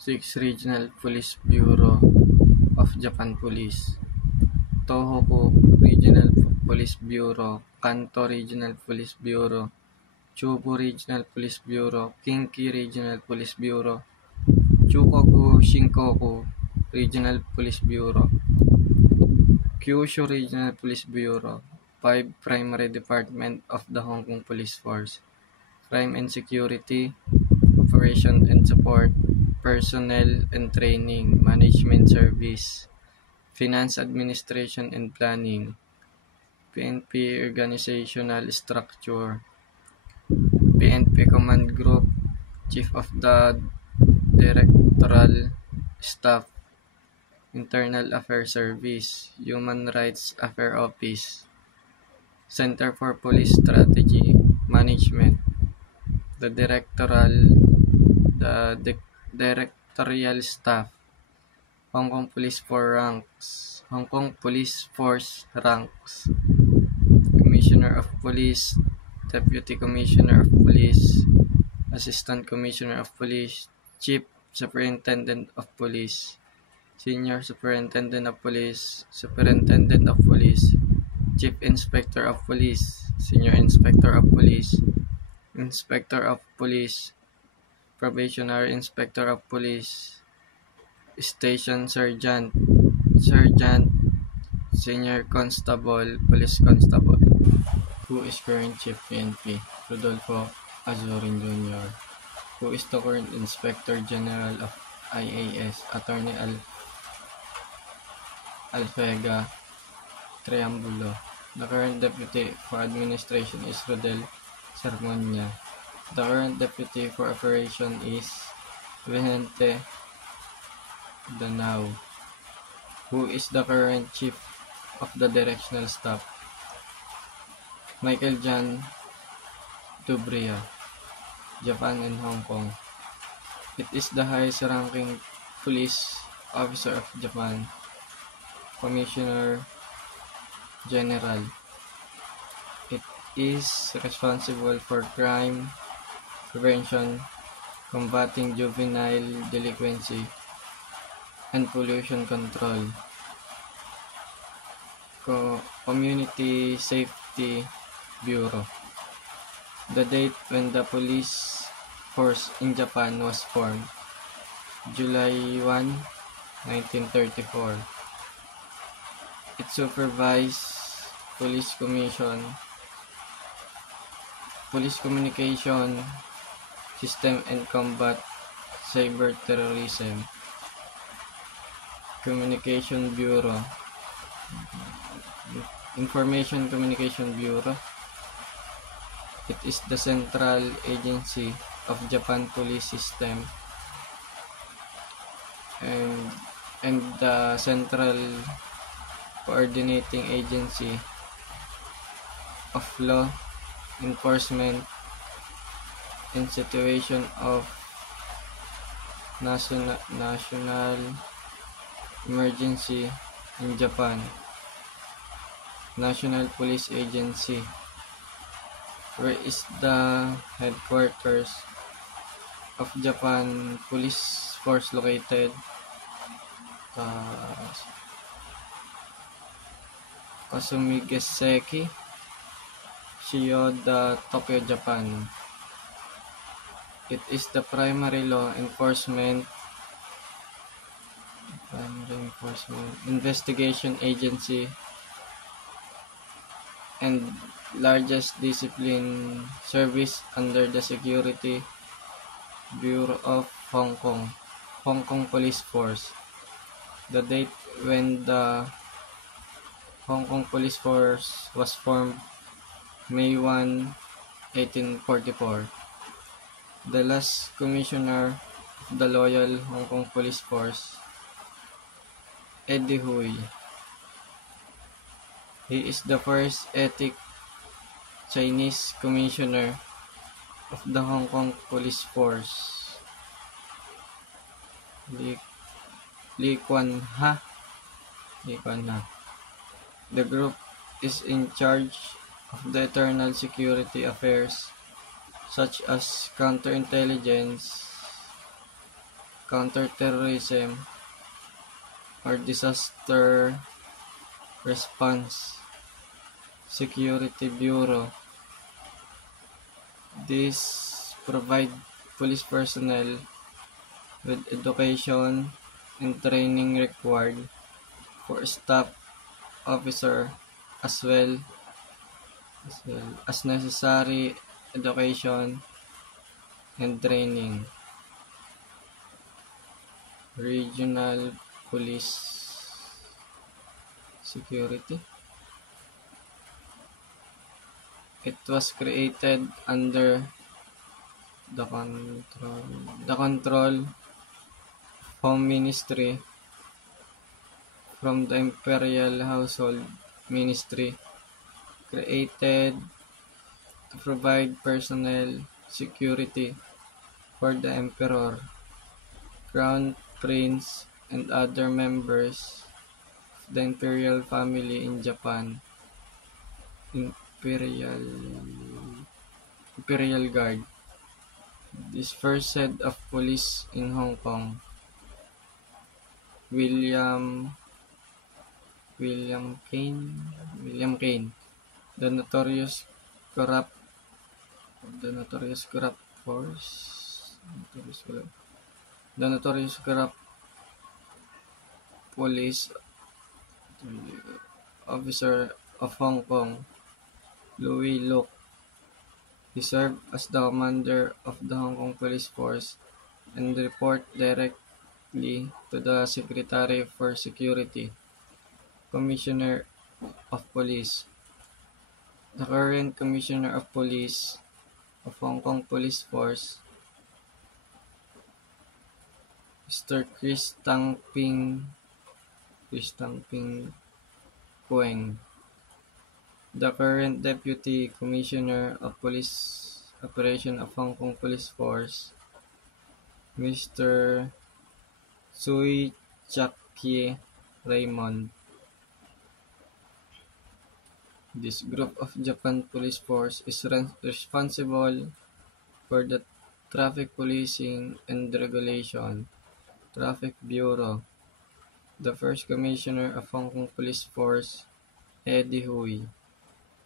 6 Regional Police Bureau of Japan Police, Tohoku Regional Police Bureau, Kanto Regional Police Bureau, Chubu Regional Police Bureau, Kinki Regional Police Bureau, Chukoku Shinkoku Regional Police Bureau, Kyushu Regional Police Bureau, 5 Primary Department of the Hong Kong Police Force, Crime and Security, Operation and Support, Personnel and Training, Management Service, Finance Administration and Planning, PNP Organizational Structure, PNP Command Group, Chief of the Directoral Staff, Internal Affairs Service, Human Rights Affairs Office, Center for Police Strategy Management, the Directorial Staff, Hong Kong Police Force Ranks, Commissioner of Police, Deputy Commissioner of Police, Assistant Commissioner of Police, Chief Superintendent of Police, Senior Superintendent of Police, Superintendent of Police, Chief Inspector of Police, Senior Inspector of Police, Inspector of Police, Probationary Inspector of Police, Station Sergeant, Senior Constable, Police Constable. Who is current Chief PNP? Rodolfo Azurin Jr. Who is the current Inspector General of IAS? Attorney Alfega Triambulo. The current Deputy for Administration is Rodel Sermonia. The current Deputy for Operation is Vicente Danao. Who is the current Chief of the Directional Staff? Michael John Dubria, Japan and Hong Kong. It is the highest ranking police officer of Japan, Commissioner General. It is responsible for crime prevention, combating juvenile delinquency, and pollution control. Community Safety Bureau. The date when the police force in Japan was formed, July 1, 1934. It supervised police communication system and combat cyber terrorism. Communication Bureau. Information Communication Bureau. It is the central agency of Japan police system and the central coordinating agency of law enforcement in situation of national emergency in Japan. National Police Agency. Where is the headquarters of Japan Police Force located? Kasumigaseki, Shiyoda, Tokyo, Japan. It is the primary law enforcement investigation agency and largest discipline service under the Security Bureau of Hong Kong Police Force. The date when the Hong Kong Police Force was formed, May 1, 1844. The last commissioner of the Loyal Hong Kong Police Force, Eddie Hui. He is the first ethnic Chinese commissioner of the Hong Kong Police Force. Lee Kuan Ha. The group is in charge of the internal security affairs such as counterintelligence, Counterterrorism or Disaster Response Security Bureau. These provide police personnel with education and training required for staff officer as necessary education and training. Regional Police Security. It was created under the control of Home Ministry from the Imperial Household Ministry, created to provide personnel security for the Emperor, Crown Prince, and other members of the imperial family in Japan. Imperial Guard. This first head of police in Hong Kong, William Kane, the notorious corrupt force, the notorious corrupt police officer of Hong Kong, Louis Luk. He served as the commander of the Hong Kong Police Force and report directly to the Secretary for Security, Commissioner of Police. The current Commissioner of Police of Hong Kong Police Force, Mr. Chris Tang Ping Kueng. The current Deputy Commissioner of Police Operation of Hong Kong Police Force, Mr. Tsui Chak-ye Raymond. This group of Japan Police Force is responsible for the traffic policing and regulation, Traffic Bureau. The first Commissioner of Hong Kong Police Force, Eddie Hui.